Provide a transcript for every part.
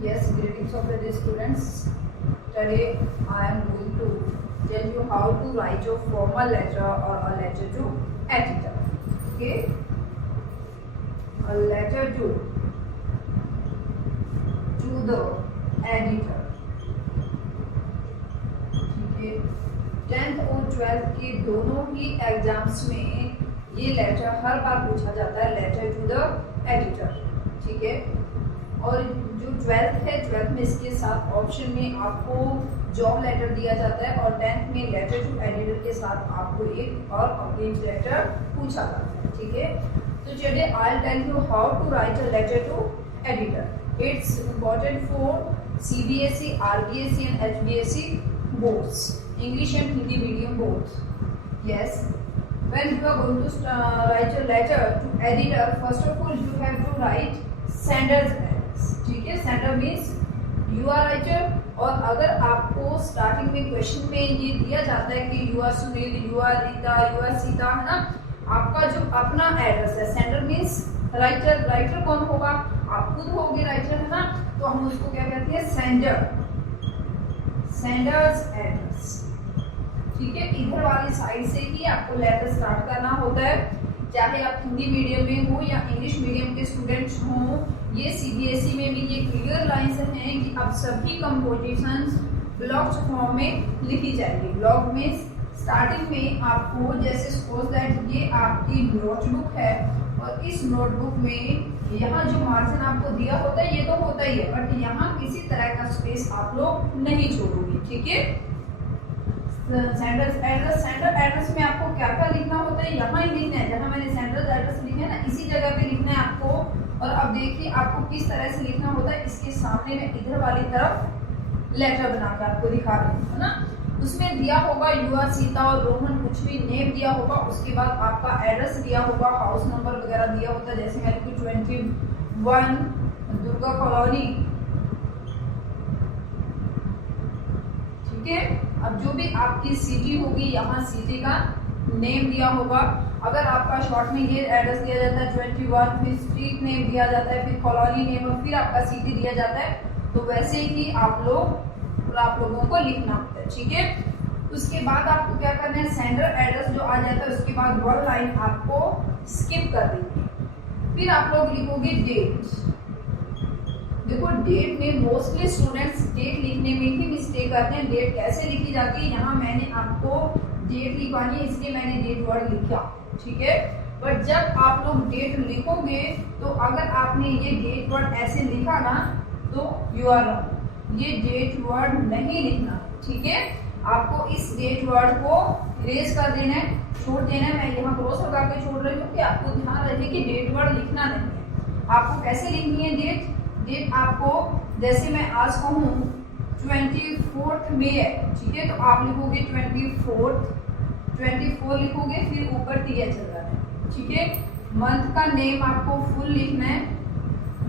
Yes, greetings of the day students. Today I am going to tell you how to write your formal letter or a letter to editor. Okay, a letter to the editor. ठीक है, 10th और 12th के दोनों ही exams में ये letter हर बार पूछा जाता है, लेटर टू द एडिटर. ठीक है, और जो 12th है, 12th में इसके साथ ऑप्शन में आपको जॉब लेटर दिया जाता है और 10th में लेटर टू एडिटर के साथ आपको एक और कंप्लीट लेटर पूछा जाता है. ठीक है, तो चलिए I will tell you how to write a letter to editor. It's important for CBSE, RBSE and HBSE boards, English and Hindi medium boards. Yes, when you are going to write a letter to editor, first of all you have to write sender's address. ठीक है, sender means you are writer. और अगर आपको starting में question में ये दिया जाता है कि you are Sunil, you are Rita, you are Sita, है ना, आपका जो अपना एड्रेस है, सेंडर मीन्स राइटर. राइटर कौन होगा? आप खुद होगे राइटर, है ना, तो हम उसको क्या कहते हैं? Sender, sender's address. ठीक है, इधर वाली साइड से ही आपको लेटर स्टार्ट करना होता है, चाहे आप हिंदी मीडियम में हो या इंग्लिश मीडियम के स्टूडेंट्स हो. ये CBSE में भी ये क्लियर लाइंस हैं कि अब सभी कंपोजिशंस ब्लॉक फॉर्म में लिखी जाएगी. ब्लॉक में स्टार्टिंग में आपको, जैसे सपोज दैट ये आपकी नोटबुक है और इस नोटबुक में यहाँ जो मार्जिन आपको दिया होता है ये तो होता ही है, बट यहाँ किसी तरह का स्पेस आप लोग नहीं छोड़ोगे. ठीक है, सेंडर एड्रेस, सेंडर एड्रेस में आपको क्या क्या लिखना होता है? यहाँ ही लिखना है, जहाँ मैंने सेंडर एड्रेस लिखा है ना, इसी जगह पे लिखना है आपको. और अब देखिए आपको किस तरह से लिखना होता है. इसके सामने में इधर वाली तरफ लेटर बनाकर आपको दिखा रही हूँ, है ना. उसमें दिया होगा यू आर सीता और रोहन, कुछ भी नेम दिया होगा. उसके बाद आपका एड्रेस दिया होगा, हाउस नंबर वगैरह दिया होता है. जैसे मैंने कुछ 21 दुर्गा कॉलोनी. ठीक है, अब जो भी आपकी सिटी होगी, यहाँ सिटी का नेम दिया होगा. अगर आपका शॉर्ट में ये एड्रेस दिया जाता है 21, फिर स्ट्रीट नेम दिया जाता है, फिर कॉलोनी नेम और फिर आपका सिटी दिया जाता है, तो वैसे ही आप लोगों को लिखना होता है. ठीक है, उसके बाद आपको क्या करना है? सेंडर एड्रेस जो आ जाता है उसके बाद वन लाइन आपको स्किप कर देनी है. फिर आप लोग लिखोगे डेट. देखो, डेट में मोस्टली स्टूडेंट्स डेट लिखने में ही मिस्टेक करते हैं. डेट कैसे लिखी जाती है? यहाँ मैंने आपको डेट लिखवानी है इसलिए मैंने डेट वर्ड लिखा. ठीक है, बट जब आप लोग डेट लिखोगे तो अगर आपने ये डेट वर्ड ऐसे लिखा ना तो यू आर रॉन्ग. ये डेट वर्ड नहीं लिखना. ठीक है, आपको इस डेट वर्ड को इरेज कर देना है, छोड़ देना है. मैं यहाँ क्रॉस लगा के छोड़ रही हूँ कि आपको ध्यान रहे कि डेट वर्ड लिखना नहीं है. आपको कैसे लिखनी है डेट? डेट आपको, जैसे मैं आज कहूँ 24 मई है, ठीक है, तो आप लिखोगे 24 लिखोगे, फिर ऊपर TH चल रहा है. ठीक है, मंथ का नेम आपको फुल लिखना है,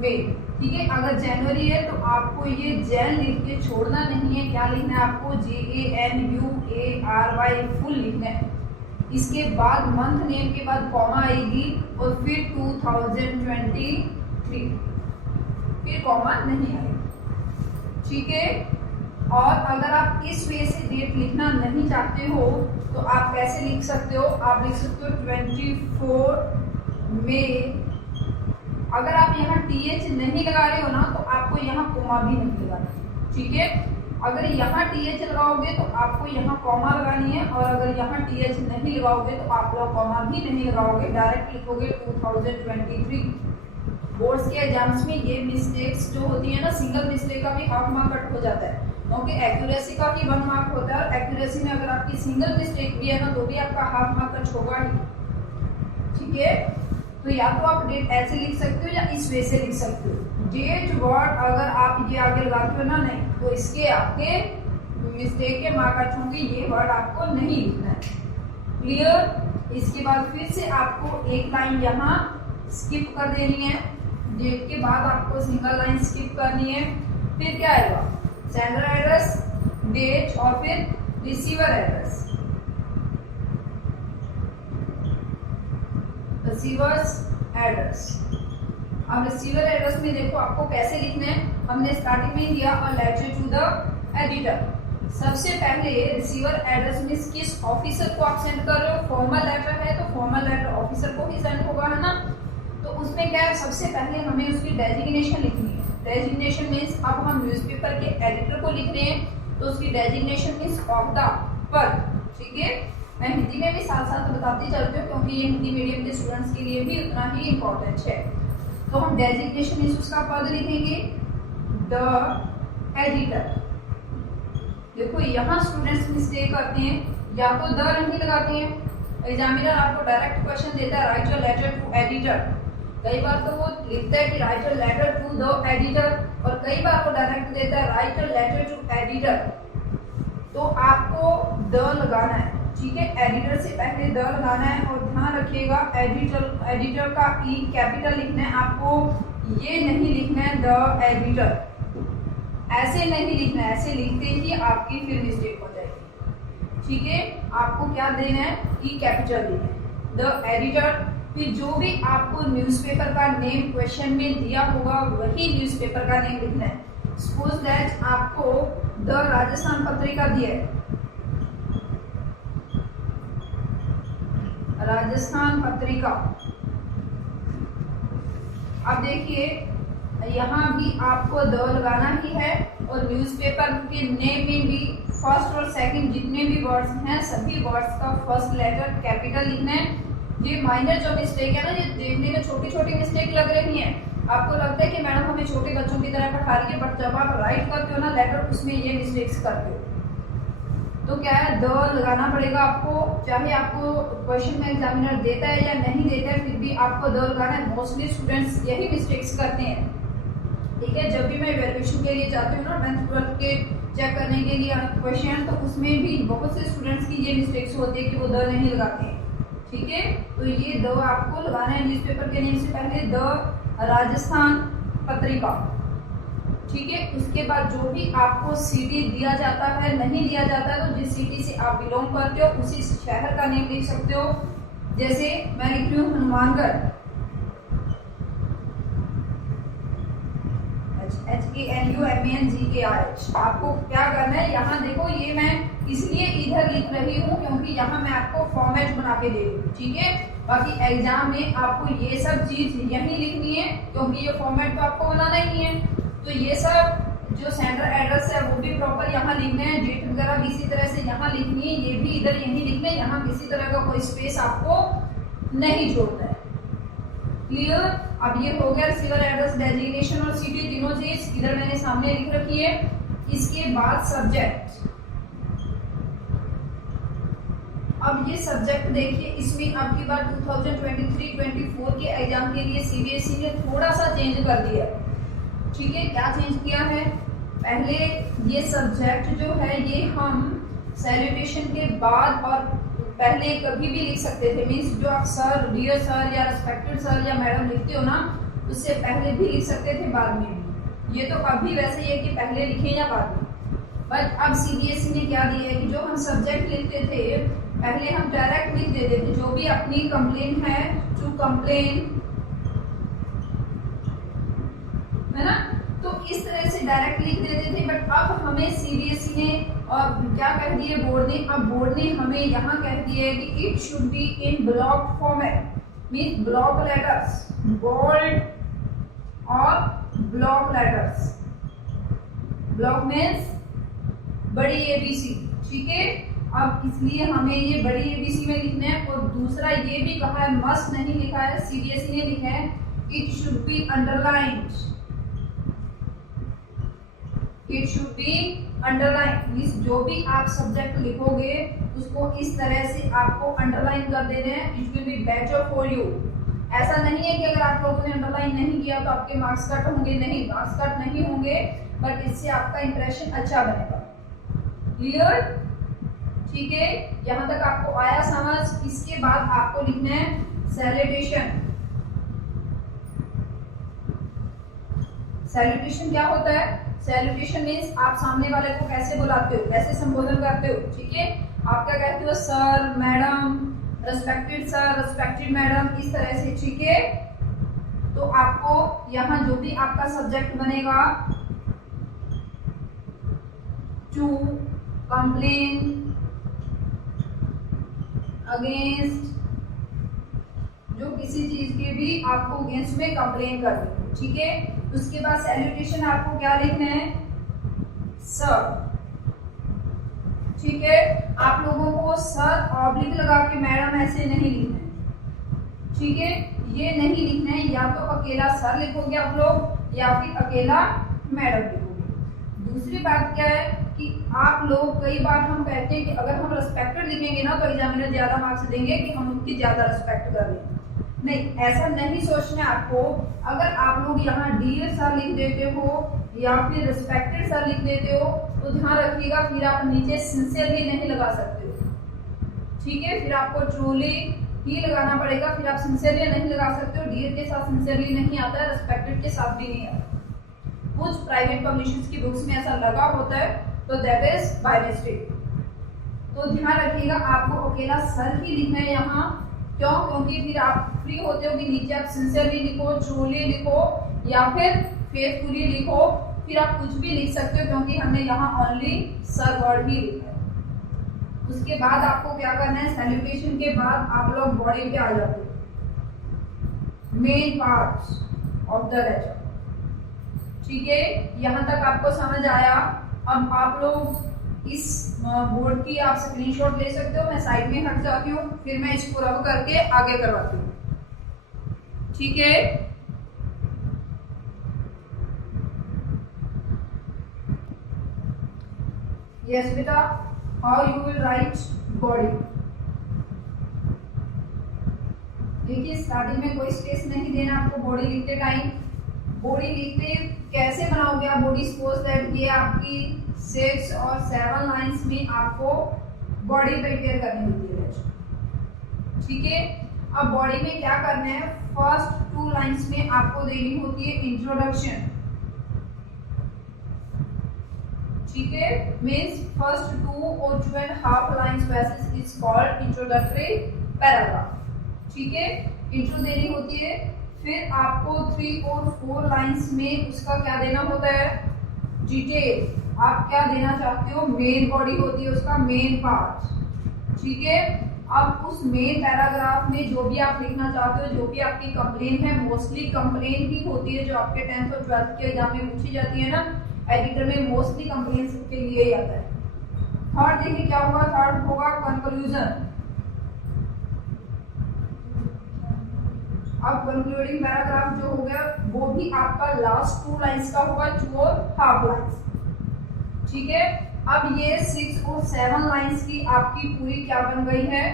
मई. ठीक है, अगर जनवरी है तो आपको ये जैन लिख के छोड़ना नहीं है. क्या लिखना है आपको? JANUARY फुल लिखना है. इसके बाद मंथ नेम के बाद कॉमा आएगी और फिर 2023, फिर कॉमा नहीं आएगी. ठीक है, और अगर आप इस वे से डेट लिखना नहीं चाहते हो तो आप कैसे लिख सकते हो? आप लिख सकते हो 24 मई. अगर आप यहाँ TH नहीं लगा रहे हो ना तो आपको यहाँ कॉमा भी नहीं लगाना. ठीक है, अगर यहाँ TH लगाओगे तो आपको यहाँ कॉमा लगानी है, और अगर यहाँ TH नहीं लगाओगे तो आप लोग कॉमा भी नहीं लगाओगे, डायरेक्ट लिखोगे 2023. बोर्ड्स के एग्जाम्स में ये मिस्टेक्स जो होती है ना, सिंगल मिस्टेक का भी हाफ मार्क कट हो जाता है, क्योंकि एक्यूरेसी का भी 1 मार्क होता है. और एक्यूरेसी में अगर आपकी सिंगल मिस्टेक भी है ना तो भी आपका हाफ मार्क कट होगा ही. ठीक है, तो या तो आप डेट ऐसे लिख सकते हो या इस वे से लिख सकते हो. डेट वर्ड अगर आप ये आगे लगाते हो ना, नहीं, तो इसके आपके मिस्टेक के मार्क कट होंगे. ये वर्ड आपको नहीं लिखना है. क्लियर? इसके बाद फिर से आपको एक लाइन यहाँ स्किप कर देनी है. डेट के बाद आपको सिंगल लाइन स्किप करनी है. फिर क्या आएगा? सेंडर एड्रेस, डेट और फिर रिसीवर एड्रेस. Receiver's address. अब रिसीवर एड्रेस में देखो आपको कैसे लिखना है, हमने स्टार्टिंग में दिया a letter to the editor. सबसे पहले रिसीवर एड्रेस में किस ऑफिसर को आप सेंड कर रहे हो, फॉर्मल लेटर है तो फॉर्मल लेटर ऑफिसर को ही सेंड होगा, है ना। तो उसमें क्या है, सबसे पहले हमें उसकी डेजिग्नेशन लिखनी है। डेजिग्नेशन मीन्स अब हम न्यूज़पेपर के एडिटर को लिख रहे हैं तो उसकी डेजिग्नेशन मीन्स ऑफ द पद, ठीक है। मैं हिंदी में भी साथ साथ बताती चलती हूँ क्योंकि ये हिंदी मीडियम के स्टूडेंट्स के लिए भी उतना ही इम्पोर्टेंट है। तो हम डेजिग्नेशन मीन्स उसका पद लिखेंगे द एडिटर। देखो यहाँ स्टूडेंट्स मिस्टेक करते हैं, या तो द नहीं लगाते हैं। एग्जामिनर आपको डायरेक्ट क्वेश्चन देता है write your letter to editor, कई बार तो वो लिखता है कि write your letter to the editor, और कई बार वो डायरेक्ट देता है write your letter to editor. तो आपको द लगाना है, ठीक है। एडिटर से पहले द लगाना है और ध्यान रखिएगा एडिटर का ई कैपिटल लिखना है आपको, ये नहीं लिखना है द एडिटर, ऐसे नहीं लिखना है। ऐसे लिखते ही आपकी फिर मिस्टेक हो जाएगी, ठीक है। आपको क्या देना है, ई कैपिटल देना है द एडिटर। फिर जो भी आपको न्यूज़पेपर का नेम क्वेश्चन में दिया होगा वही न्यूज़पेपर का नेम लिखना है। सपोज दैट आपको द राजस्थान पत्रिका दिया है, राजस्थान पत्रिका। अब देखिए यहाँ भी आपको द लगाना ही है, और न्यूज़पेपर के नेम में भी फर्स्ट और सेकंड जितने भी वर्ड्स हैं सभी वर्ड्स का फर्स्ट लेटर कैपिटल लिखना है। ये माइनर जो मिस्टेक है ना, ये देखने में छोटी छोटी मिस्टेक लग रही है, आपको लगता है कि मैडम हमें छोटे बच्चों की तरह पढ़ा रही है, बट जब आप राइट करते हो ना लेटर, उसमें ये मिस्टेक्स करते हो। तो क्या है, द लगाना पड़ेगा आपको, चाहे आपको क्वेश्चन में एग्जामिनर देता है या नहीं देता है, फिर भी आपको द लगाना है। मोस्टली स्टूडेंट्स यही मिस्टेक्स करते हैं, ठीक है। जब भी मैं इवैल्यूएशन के लिए जाती हूँ ना 10th 12th के चेक करने के लिए क्वेश्चन, तो उसमें भी बहुत से स्टूडेंट्स की ये मिस्टेक्स होती है कि वो द नहीं लगाते हैं, ठीक है। तो ये द आपको लगाना है न्यूज़पेपर के नेम से पहले, द राजस्थान पत्रिका, ठीक है। उसके बाद जो भी आपको सिटी दिया जाता है, नहीं दिया जाता है तो जिस सिटी से आप बिलोंग करते हो उसी शहर का नेम लिख सकते हो। जैसे मैं लिख रही हूँ हनुमानगढ़, HANUMANGARH। आपको क्या करना है, यहाँ देखो ये मैं इसलिए इधर लिख रही हूँ क्योंकि यहाँ मैं आपको फॉर्मेट बना के दे रही हूँ, ठीक है। बाकी एग्जाम में आपको ये सब चीज यही लिखनी है क्योंकि ये फॉर्मेट तो आपको बनाना ही है। तो ये सब जो सेंटर एड्रेस है वो भी प्रॉपर यहाँ लिखना है, डेट वगैरह भी इसी तरह से यहाँ लिखनी है, ये भी इधर यही लिखना है, यहाँ किसी तरह का कोई स्पेस आपको नहीं छोड़ना है। क्लियर। अब ये हो गया रिसीवर एड्रेस, डेजिग्नेशन और सिटी, तीनों चीज इधर मैंने सामने लिख रखी है। इसके बाद सब्जेक्ट। अब ये सब्जेक्ट देखिए, इसमें अब की बार 2023-24 के एग्जाम के लिए सीबीएसई ने थोड़ा सा चेंज कर दिया, ठीक है। क्या चेंज किया है, पहले ये सब्जेक्ट जो है ये हम सैल्यूटेशन के बाद और पहले कभी भी लिख सकते थे, मीन्स जो आप सर, डियर सर या रिस्पेक्टेड सर या मैडम लिखते हो ना, उससे पहले भी लिख सकते थे, बाद में भी। ये तो अभी वैसे ही है कि पहले लिखे या बाद में, बट अब सीबीएसई ने क्या दिया है कि जो हम सब्जेक्ट लिखते थे पहले हम डायरेक्ट लिख देते थे, जो भी अपनी कंप्लेन है टू कंप्लेन, है ना, तो इस तरह से डायरेक्ट लिख देते थे। बट अब हमें सीबीएसई ने और क्या कह दिए बोर्ड ने, अब बोर्ड ने हमें यहाँ कह दिया है कि it should be in block format, mean block letters, bold और ब्लॉक लेटर्स। ब्लॉक मीन्स बड़ी एबीसी, ठीक है। अब इसलिए हमें ये बड़ी एबीसी में लिखना है। और दूसरा ये भी कहा है, मस्ट नहीं लिखा है, सीबीएसई ने लिखा है it should B underlined, it should B underline, means जो भी आप सब्जेक्ट लिखोगे उसको इस तरह से आपको अंडरलाइन कर देना है। It will be better for you. ऐसा नहीं है कि अगर आप लोगों ने अंडरलाइन नहीं किया तो आपके मार्क्स कट होंगे, नहीं, मार्क्स कट नहीं होंगे, बट इससे आपका इंप्रेशन अच्छा बनेगा। क्लियर, ठीक है। यहाँ तक आपको आया समझ। इसके बाद आपको लिखना है सैल्यूटेशन। सैल्यूटेशन क्या होता है, सैल्यूटेशन मीन्स आप सामने वाले को कैसे बुलाते हो, कैसे संबोधन करते हो, ठीक है। आप क्या कहते हो, sir, madam, respected sir, respected madam, इस तरह से, ठीक है। तो आपको यहाँ जो भी आपका सब्जेक्ट बनेगा, टू कंप्लेन अगेंस्ट, जो किसी चीज के भी आपको अगेंस्ट में कंप्लेन कर देंगे, ठीक है। उसके बाद सैल्यूटेशन आपको क्या लिखना है, सर, ठीक है। आप लोगों को सर ऑब्लिक लगा के मैडम ऐसे नहीं लिखना है, ठीक है, ये नहीं लिखना है। या तो अकेला सर लिखोगे आप लोग या फिर अकेला मैडम लिखोगे। दूसरी बात क्या है कि आप लोग, कई बार हम कहते हैं कि अगर हम रिस्पेक्टेड लिखेंगे ना तो एग्जामिनर ज्यादा मार्क्स देंगे कि हम उनकी ज्यादा रिस्पेक्ट कर रहे हैं। नहीं, ऐसा नहीं सोचना है आपको। अगर आप लोग यहाँ डियर सर लिख देते हो या फिर रिस्पेक्टेड सर लिख देते हो तो ध्यान रखिएगा फिर आप नीचे सिंसियरली नहीं लगा सकते हो, ठीक है। फिर आपको ट्रूली ही लगाना पड़ेगा, फिर आप सिंसियरली नहीं लगा सकते हो। डियर के साथ सिंसियरली नहीं आता है, रिस्पेक्टेड के साथ भी नहीं आता। कुछ प्राइवेट पब्लिशर्स की बुक्स में ऐसा लगा होता है, तो दैट इज बाय मिस्टेक। तो ध्यान रखिएगा आपको अकेला सर ही लिखना है यहाँ। क्यों? क्योंकि फिर आप फ्री होते हो कि नीचे आप सिंसियरली लिखो, ट्रूली लिखो या फिर फेथफुली लिखो, फिर आप कुछ भी लिख सकते हो क्योंकि हमने यहाँ ओनली सर वर्ड ही लिखा है। उसके बाद आपको क्या करना है, सैल्यूटेशन के बाद आप लोग बॉडी पे आ जाते हो, main parts of the letter, ठीक है। यहाँ तक आपको समझ आया। अब आप लोग इस बोर्ड की आप स्क्रीनशॉट ले सकते हो। मैं साइड में हट जाती हूँ, फिर मैं इसको रब करके आगे करवाती हूँ, ठीक है। यस बेटा, how you will write body. देखिए स्टार्टिंग में कोई स्पेस नहीं देना आपको बॉडी लिखते टाइम। बॉडी लिखते कैसे बनाओगे आप बॉडी, सपोज दैट ये आपकी 6 और 7 लाइंस में आपको बॉडी प्रिपेयर करनी होती है, ठीक है। अब बॉडी में क्या करना है, फर्स्ट 2 लाइंस में आपको देनी होती है इंट्रोडक्शन, ठीक है। मींस फर्स्ट 2 और 2.5 lines passage is called introductory paragraph, ठीक है। इंट्रो देनी होती है। फिर आपको 3 और 4 लाइंस में उसका क्या देना होता है, डिटेल। आप क्या देना चाहते हो, मेन बॉडी होती है उसका मेन पार्ट, ठीक है। अब उस मेन पैराग्राफ में जो भी आप लिखना चाहते हो, जो भी आपकी कंप्लेन है, मोस्टली कंप्लेन ही होती है जो आपके 10th और 12th के एग्जाम में पूछी जाती है ना। एडिटर में मोस्टली कंप्लेन के लिए ही आता है। थर्ड देखिए क्या होगा, थर्ड होगा कंक्लूजन। अब कंक्लूडिंग पैराग्राफ जो हो गया वो भी आपका लास्ट 2 लाइंस का होगा, 2 और हाफ लाइंस, ठीक है। अब ये 6 और 7 लाइंस की आपकी पूरी क्या बन गई है,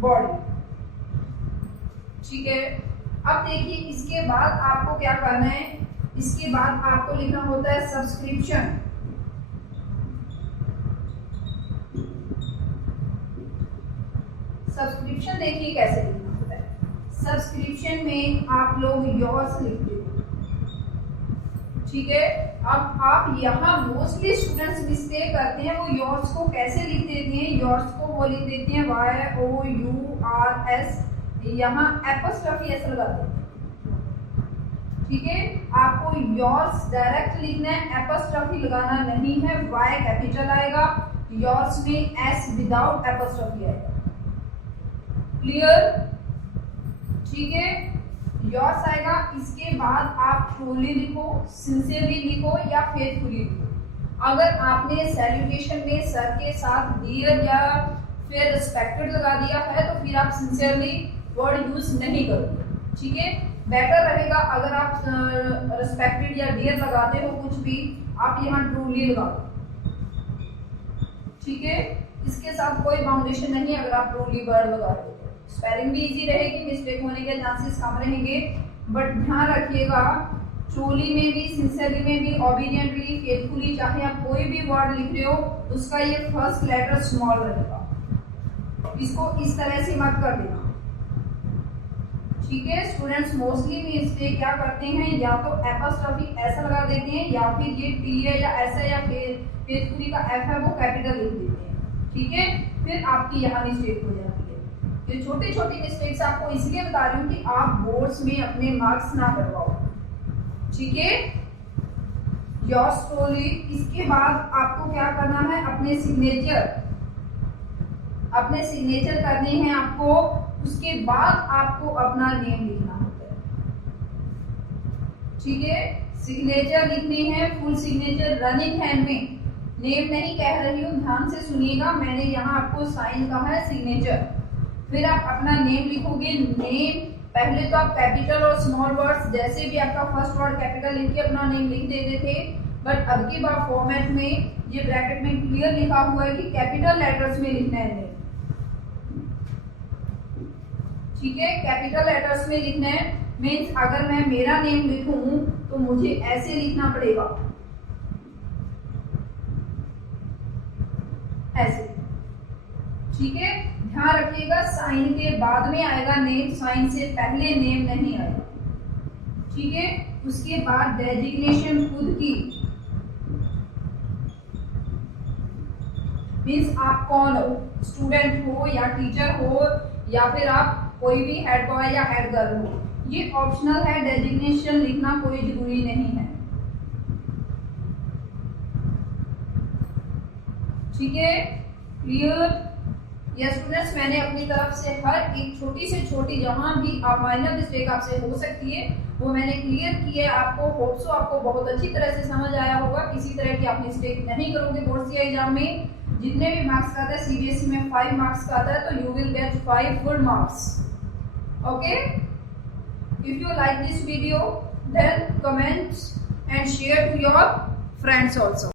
बॉडी, ठीक है। अब देखिए इसके बाद आपको क्या करना है, इसके बाद आपको लिखना होता है सब्सक्रिप्शन। सब्सक्रिप्शन देखिए कैसे लिखना होता है। सब्सक्रिप्शन में आप लोग योर्स लिखते हो, ठीक है। अब आप यहाँ मोस्टली स्टूडेंट्स मिस्टेक करते हैं, वो योर्स को कैसे लिख देते हैं, योर्स को वो लिख देते हैं YOURS, यहाँ एपोस्ट्रोफी ऐसा लगाते हैं, ठीक है। आपको योर्स डायरेक्ट लिखना है, एपोस्ट्रोफी लगाना नहीं है। Y कैपिटल आएगा, योर्स में S विदाउट एपोस्ट्रोफी आएगा, क्लियर, ठीक है। योर्स आएगा। इसके बाद आप ट्रूली लिखो, सिंसियरली लिखो या फेथफुली लिखो। अगर आपने सैल्यूटेशन में सर के साथ डियर या फिर रिस्पेक्टेड लगा दिया है तो फिर आप सिंसियरली वर्ड यूज नहीं करोगे, ठीक है। बेटर रहेगा अगर आप रिस्पेक्टेड या डियर लगाते हो कुछ भी, आप यहाँ ट्रूली लगा दो, ठीक है। इसके साथ कोई बाउंडेशन नहीं है अगर आप ट्रूली वर्ड लगा रहे हो। स्पेलिंग भी इजी रहेगी, मिस्टेक होने के चांसेस कम रहेंगे, बट ध्यान रखिएगा ट्रूली में भी, सिंसियरली में भी, ओबीडियंटली, फेथफुली, चाहे आप कोई भी वर्ड लिख रहे हो उसका ये फर्स्ट लेटर स्मॉल रहेगा, इसको इस तरह से मत कर देना, ठीक है। स्टूडेंट्स मोस्टली मिस्टेक क्या करते हैं, या तो एपोस्ट्रोफी ऐसा लगा देते हैं या फिर ये टी है या ऐसा या फेथफुली का एफ है वो कैपिटल लिख देते हैं, ठीक है। फिर आपकी यहाँ मिस्टेक हो जाती है। ये छोटी छोटी मिस्टेक्स आपको इसलिए बता रही हूँ कि आप बोर्ड्स में अपने मार्क्स ना करवाओ, ठीक है। Your story. इसके बाद आपको क्या करना है, अपने सिग्नेचर करने हैं आपको। उसके बाद आपको अपना नेम लिखना होता है, ठीक है। सिग्नेचर लिखने हैं, फुल सिग्नेचर रनिंग हैंड में। नेम नहीं कह रही हूँ, ध्यान से सुनिएगा। मैंने यहाँ आपको साइन कहा है, सिग्नेचर। फिर आप अपना नेम लिखोगे। नेम पहले तो आप कैपिटल और स्मॉल वर्ड्स, जैसे भी आपका फर्स्ट वर्ड कैपिटल लिख के अपना नेम लिख देते थे, बट अब की बार फॉर्मेट में ये ब्रैकेट में क्लियर लिखा हुआ है कि कैपिटल लेटर्स में लिखना है नेम, ठीक है। कैपिटल लेटर्स में लिखना है। मीन्स अगर मैं मेरा नेम लिखूं तो मुझे ऐसे लिखना पड़ेगा, ऐसे, ठीक है। ध्यान रखिएगा, साइन के बाद में आएगा नेम, साइन से पहले नेम नहीं आएगा, ठीक है। उसके बाद डेजिग्नेशन खुद की, मीन्स आप कौन हो, स्टूडेंट हो या टीचर हो या फिर आप कोई भी हेड बॉय या हेड गर्ल हो, ये ऑप्शनल है। डेजिग्नेशन लिखना कोई जरूरी नहीं है, ठीक है। क्लियर? यस स्टूडेंट्स, मैंने अपनी तरफ से हर एक छोटी से छोटी, जहां भी आप माइनर मिस्टेक आपसे हो सकती है, वो मैंने क्लियर की है। आपको होप सो आपको बहुत अच्छी तरह से समझ आया होगा। किसी तरह की आप मिस्टेक नहीं करोगे बोर्ड सी एग्जाम में। जितने भी मार्क्स का आता है, सीबीएसई में 5 मार्क्स का आता है, तो you will get 5 full marks, okay. If you like this video, then comment and share to your friends also.